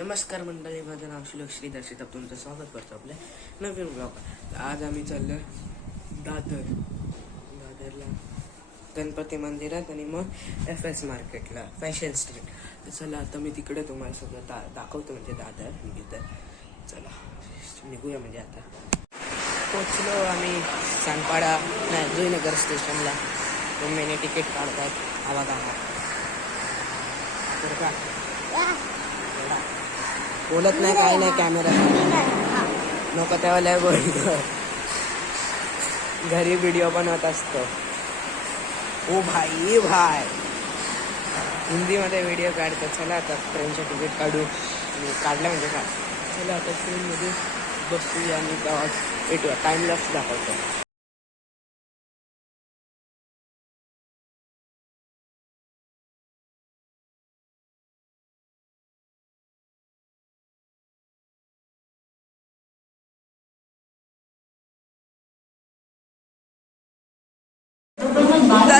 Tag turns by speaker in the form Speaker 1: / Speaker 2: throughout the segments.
Speaker 1: नमस्कार मंडळी माझं नाव शिलोक श्री दर्शित तुमचं स्वागत करतो आपल्या नवीन ब्लॉग आज आम्ही चाललो दादर. दादरला गणपती मंदिरात आणि मग एफ एस मार्केटला फॅशन स्ट्रीट तर चला आता मी तिकडे तुम्हाला सगळं दा दाखवतो म्हणजे दादर. मी चला निघूया म्हणजे आता. पोचलो आम्ही सांगपाडा नाही जुईनगर स्टेशनला मम्मीने तिकीट काढतात आवाज आला. तर का? बोलत नाही काय नाही कॅमेरा नको तेव्हा लय बोलतो. घरी व्हिडिओ बनवत असतो. ओ भाई भाई. हिंदीमध्ये व्हिडिओ काढतो. चला आता ट्रेनचं तिकीट काढू. काढलं म्हणजे काय चला आता ट्रेनमध्ये बसूया आणि तेव्हा भेटूया. टाइम लक्ष दाखवतो.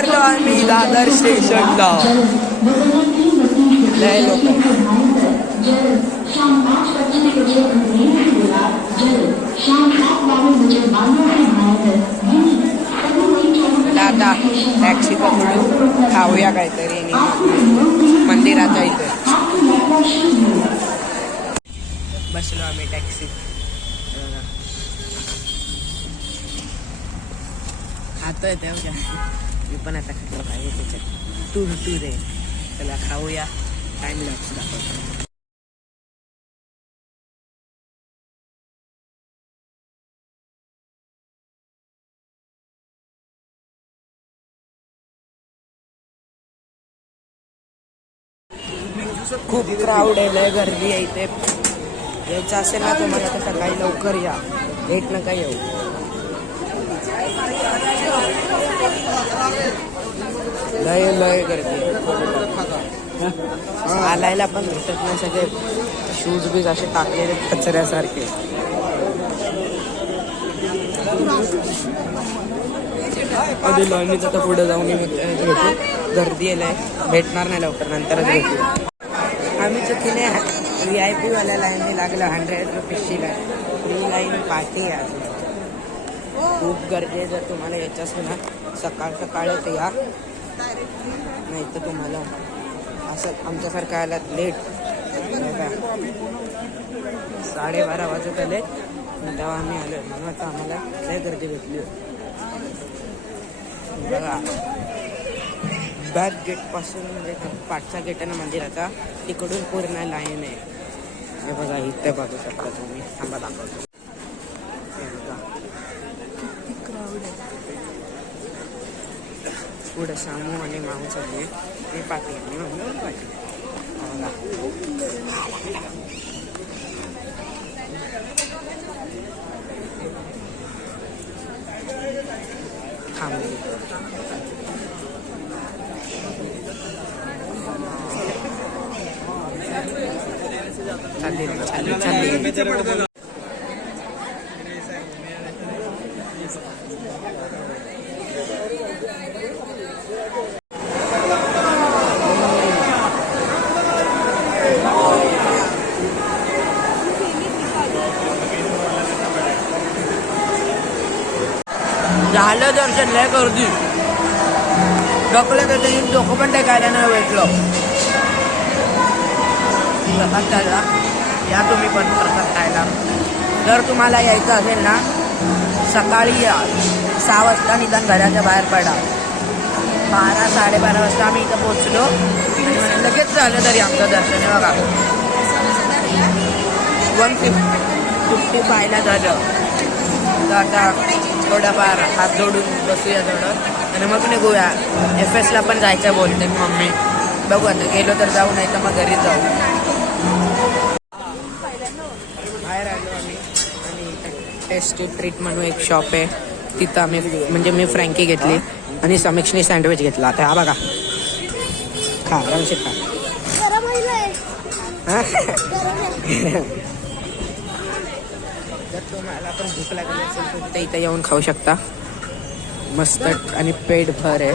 Speaker 1: उतरलो आम्ही दादर स्टेशनला. लय लोक. दादा टॅक्सी पकडू खाऊया काहीतरी. आणि मग मंदिरात बसलो आम्ही टॅक्सीत खातोय तेवढ्या मी पण आता खाल्लं पाहिजे त्याच्यात. तूर तूर आहे. त्याला खाऊया. टाइम लॅप्स दाखवतो. खूप क्राऊड आहे लय गर्दी आहे इथे. यायचं असेल ना तुम्हाला तर सकाळी लवकर या. लेट नका येऊ. लय लय गर्दी. चालायला पण भेटत नाही सगळे शूज बीज असे टाकलेले कचऱ्यासारखे. आधी लाईनीत आता पुढे जाऊन मी भेटू गर्दी येलाय भेटणार नाही लवकर नंतरच भेटू. आम्ही चुकीने व्ही आय पी वाल्या लाईनने लागलं हंड्रेड रुपीजची लाईन फ्री लाईन पार्टी आहे खूप गर्दी आहे जर तुम्हाला ना सकाळ सकाळच या. नाही तर तुम्हाला असं आमच्यासारखं आला लेट साडेबारा वाजत आले. तेव्हा आम्ही आलो. म्हणून आता आम्हाला लय गर्दी भेटली. बघा. बॅक गेटपासून म्हणजे पाठचा गेट म्हणजे आहे ना मंदिराचा तिकडून पूर्ण लाईन आहे. हे बघा इथे बघू शकता तुम्ही. थांबा दाखवतो हे बघा किती क्राऊड आहे पुढे सामू आणि माऊ चालले मी पाठी मी मम्मी पाठी झालं दर्शन लय गर्दी. डोकलं तर त्यांनी डोकं पण टेकायला नाही भेटलो. प्रसाद खायला या तुम्ही पण प्रसाद खायला. जर तुम्हाला यायचं असेल ना सकाळी या. सहा वाजता निदान घराच्या बाहेर पडा. बारा साडेबारा वाजता आम्ही इथं म्हणे लगेच झालं तरी आमचं दर्शन बघा. वन फिफ्टी फिफ्टी फायला झालं. तर आता थोडंफार हात जोडून बसूया थोडं. आणि मग निघूया. एफ एसला पण जायचं बोलते मम्मी. बघू आता गेलो तर जाऊ नाही तर मग घरी जाऊ. बाहेर आलो आम्ही. आणि टेस्टी ट्रीट म्हणून एक शॉप आहे. तिथं आम्ही म्हणजे मी फ्रँकी घेतली. आणि समीक्षनी सँडविच घेतला. आता हा बघा. खा आरामशीर खा
Speaker 2: गरम आहे
Speaker 1: हा?
Speaker 2: गरम आहे
Speaker 1: जर तुम्हाला पण भूक लागली असेल तर तिथे इथे येऊन खाऊ शकता. मस्त आणि पेट भर आहे.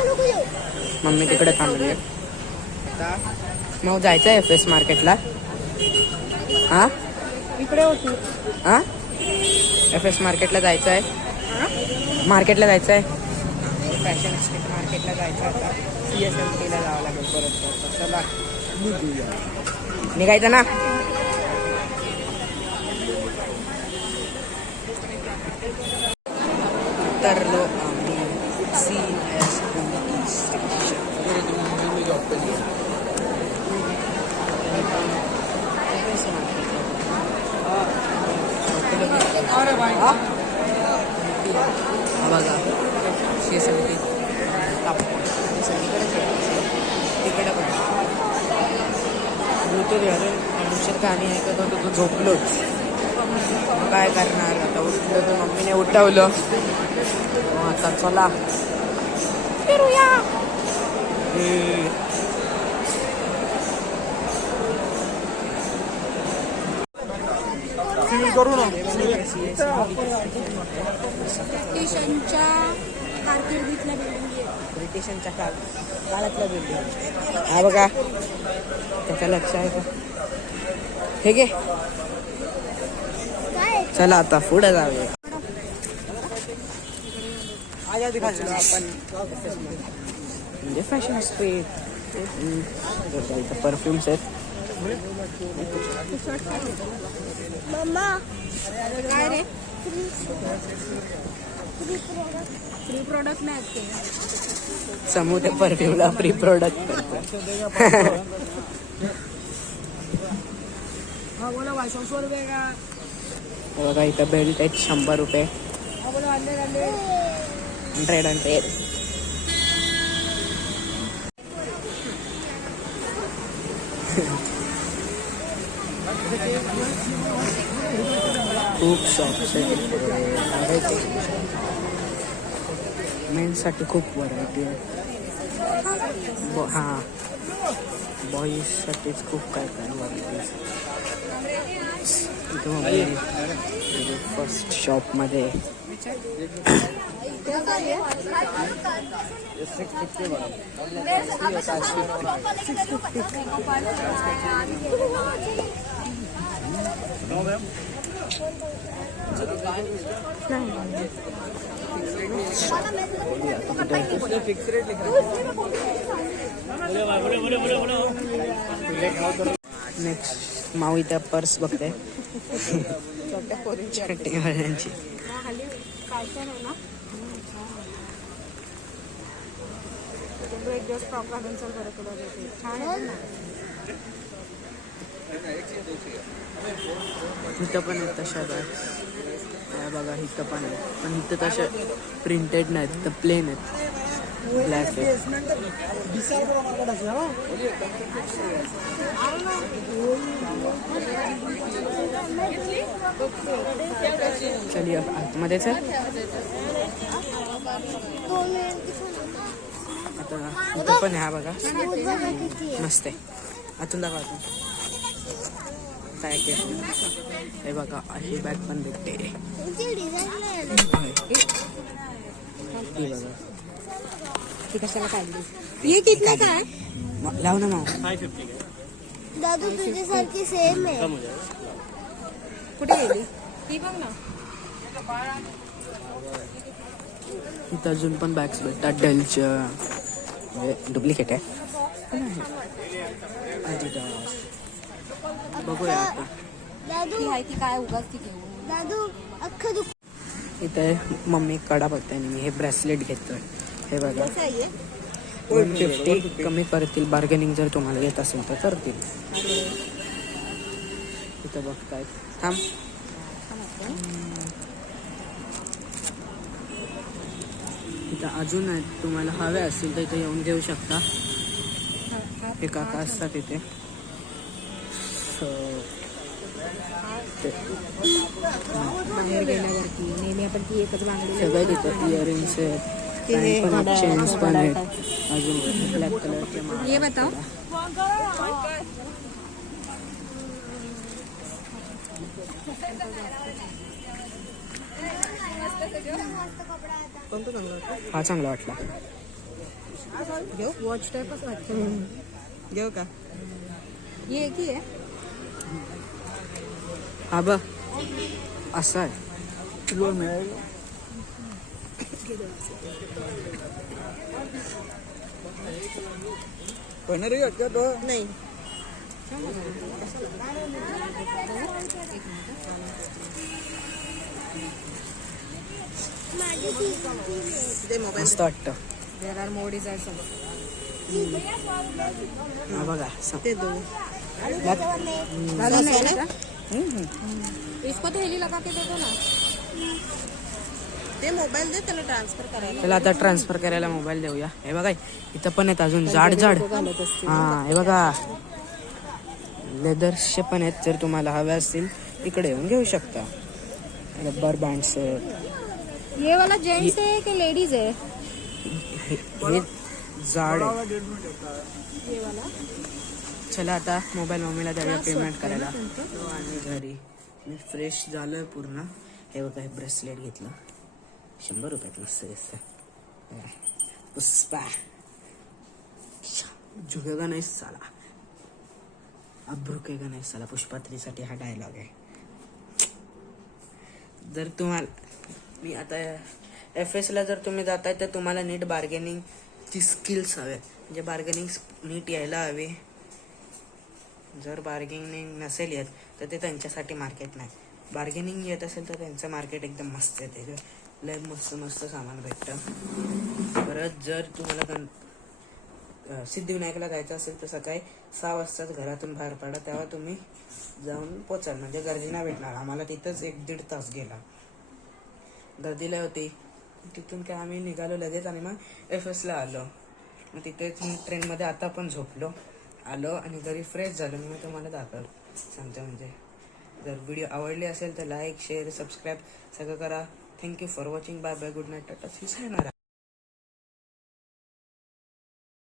Speaker 1: मम्मी तिकडे थांबली आहे. आता मग जायचं आहे एफ एस मार्केटला हा?
Speaker 2: इकडे होती
Speaker 1: हा? एफ एस मार्केटला जायचं आहे. मार्केटला जायचं आहे. फॅशन स्ट्रीट मार्केटला जायचं आहे आता. सी एस एम टीला जावं लागेल परत. तर चला. निघूया निघायचं ना? उतरलो आम्ही C S M T station बघा सी एस एम टी सगळीकडेच आहे. तिकडे पण ब्लूटूथ घालून अनुषर गाणी ऐकत होतो तो झोपलोच मग काय करणार? आता उठलो तर मम्मीने उठवलं. आता चला. फिरूया. ए.
Speaker 2: स्टेशनच्या कारकिर्दीतल्या बिल्डिंग
Speaker 1: ब्रिटिशांच्या काळ काळातल्या बिल्डिंग हा बघा. त्याच्या लक्ष आहे का हे घे.
Speaker 2: काय
Speaker 1: चला आता पुढे जाऊया. म्हणजे फॅशन स्ट्रीट परफ्युम्स आहेत.
Speaker 2: फ्री प्रोडक्ट नाही
Speaker 1: त्या परफ्यूमला फ्री प्रोडक्ट
Speaker 3: हा बोला रुपये का
Speaker 1: बघा इथं बेल्ट आहेत शंभर रुपये.
Speaker 3: हंड्रेड हंड्रेड
Speaker 1: खूप शॉप्स आहेत मेन्ससाठी खूप व्हरायटी आहे. हां. बॉईजसाठीच खूप काय काय व्हरायटीज फर्स्ट शॉपमध्ये नेक्स्ट माऊ इथं पर्स बघते. छोट्या
Speaker 3: ना छान ना
Speaker 1: इथं पण आहेत तशा बॅग्स बघा इथं पण आहेत. पण इथं तशा प्रिंटेड नाहीत तर प्लेन आहेत. चलिए अब आतमध्ये
Speaker 2: सर
Speaker 1: आता इथं पण ह्या बघा. मस्त आहे. आतून दाखवा आतून. बॅग के हे बघा अशी बॅग पण भेटते.
Speaker 2: ही बघा. नाही
Speaker 1: ही
Speaker 3: ती कशाला काढली हे? कितलं काय
Speaker 1: म- लाव ना माऊ
Speaker 2: दादू तुझ्यासारखी सेम आहे.
Speaker 3: कुठे गेली? ती बघ ना.
Speaker 1: इथं अजून पण बॅग्स भेटतात डेलच्या म्हणजे डुप्लिकेट आहे. बघूया आता.
Speaker 2: दादू
Speaker 3: ती आहे ती काय उगाच ती घेऊ
Speaker 2: दादू अख्खं
Speaker 1: इथे मम्मी कडा बघते आणि मी हे ब्रेसलेट घेतोय. हे बघा. वन फिफ्टी कमी करतील बार्गेनिंग जर तुम्हाला येत असेल तर करतील. इथं बघताय थांब. इथं अजून आहेत तुम्हाला हवे असतील तर इथे येऊन घेऊ शकता. हे काका असतात इथे. ते
Speaker 3: बाहेर गेल्यावरती नेहमी आपण ती एकच
Speaker 1: तिथं इयरिंग्स आहेत. पॅन्ट पण आहेत चेन्स पण आहेत अजून ब्लॅक कलरचे
Speaker 3: ये बताओ।
Speaker 1: हा चांगला वाटला।
Speaker 3: घेऊ वॉच टाईपच वाटतं
Speaker 1: घेऊ का
Speaker 3: ये की। आहे
Speaker 1: हा बघ असं आहे
Speaker 3: नाही
Speaker 2: माझी ती-
Speaker 3: ते मोबाईल
Speaker 1: मस्त वाटतं
Speaker 3: देर आर मोर डिझाईन्स
Speaker 1: हा बघा असं.
Speaker 3: ते दो
Speaker 2: आणि त्याच्यावर नाही.
Speaker 3: झालं नाही ना
Speaker 1: हम्म.
Speaker 3: इसको तो हेली लगा के दे दो ना ते मोबाईल दे त्याला ट्रान्सफर करायला.
Speaker 1: चला आता ट्रान्सफर करायला मोबाईल देऊया. हे बघा इथं पण आहेत अजून जाड जाड हा हे बघा. लेदर्सचे पण आहेत जर तुम्हाला हवे असतील इकडे येऊन घेऊ शकता. रबर बँड्स
Speaker 3: ये वाला जेंट्स है कि लेडीज है
Speaker 1: हे जाड आहे.
Speaker 3: वाला.
Speaker 1: चला आता मोबाईल मम्मीला द्यावे पेमेंट करायला. हो, घरी. मी फ्रेश झालोय पूर्ण. हे बघा हे ब्रेसलेट घेतलं. शंभर रुपयात मस्त दिसतं पुष्पा झुकेगा नाही साला अब रुकेगा नाही साला पुष्पा थ्रीसाठी हा डायलॉग आहे जर तुम्हाला मी आता एफ एसला जर तुम्ही जाताय तर तुम्हाला नीट बार्गेनिंगची स्किल्स हवे. म्हणजे बार्गेनिंग नीट यायला हवी. जर बार्गेनिंग नसेल येत तर ते त्यांच्यासाठी मार्केट नाही. बार्गेनिंग येत असेल तर त्यांचं मार्केट एकदम मस्त आहे. लय मस्त मस्त सामान भेटतं. परत जर तुम्हाला गण सिद्धिविनायकला जायचं असेल तर सकाळी सहा वाजताच घरातून बाहेर पडा. तेव्हा तुम्ही जाऊन पोचाल. म्हणजे गर्दी नाही भेटणार. आम्हाला तिथंच एक दीड तास गेला. गर्दी लय होती. तिथून काय आम्ही निघालो लगेच आणि मग एफ एसला आलो. मग तिथेच ट्रेनमध्ये आता पण झोपलो. आलो आणि घरी फ्रेश झालो. मी तुम्हाला दाखवलं सांगतो म्हणजे. जर व्हिडिओ आवडली असेल तर लाईक शेअर सबस्क्राईब सगळं करा. thank you for watching. Bye bye good night tata. See you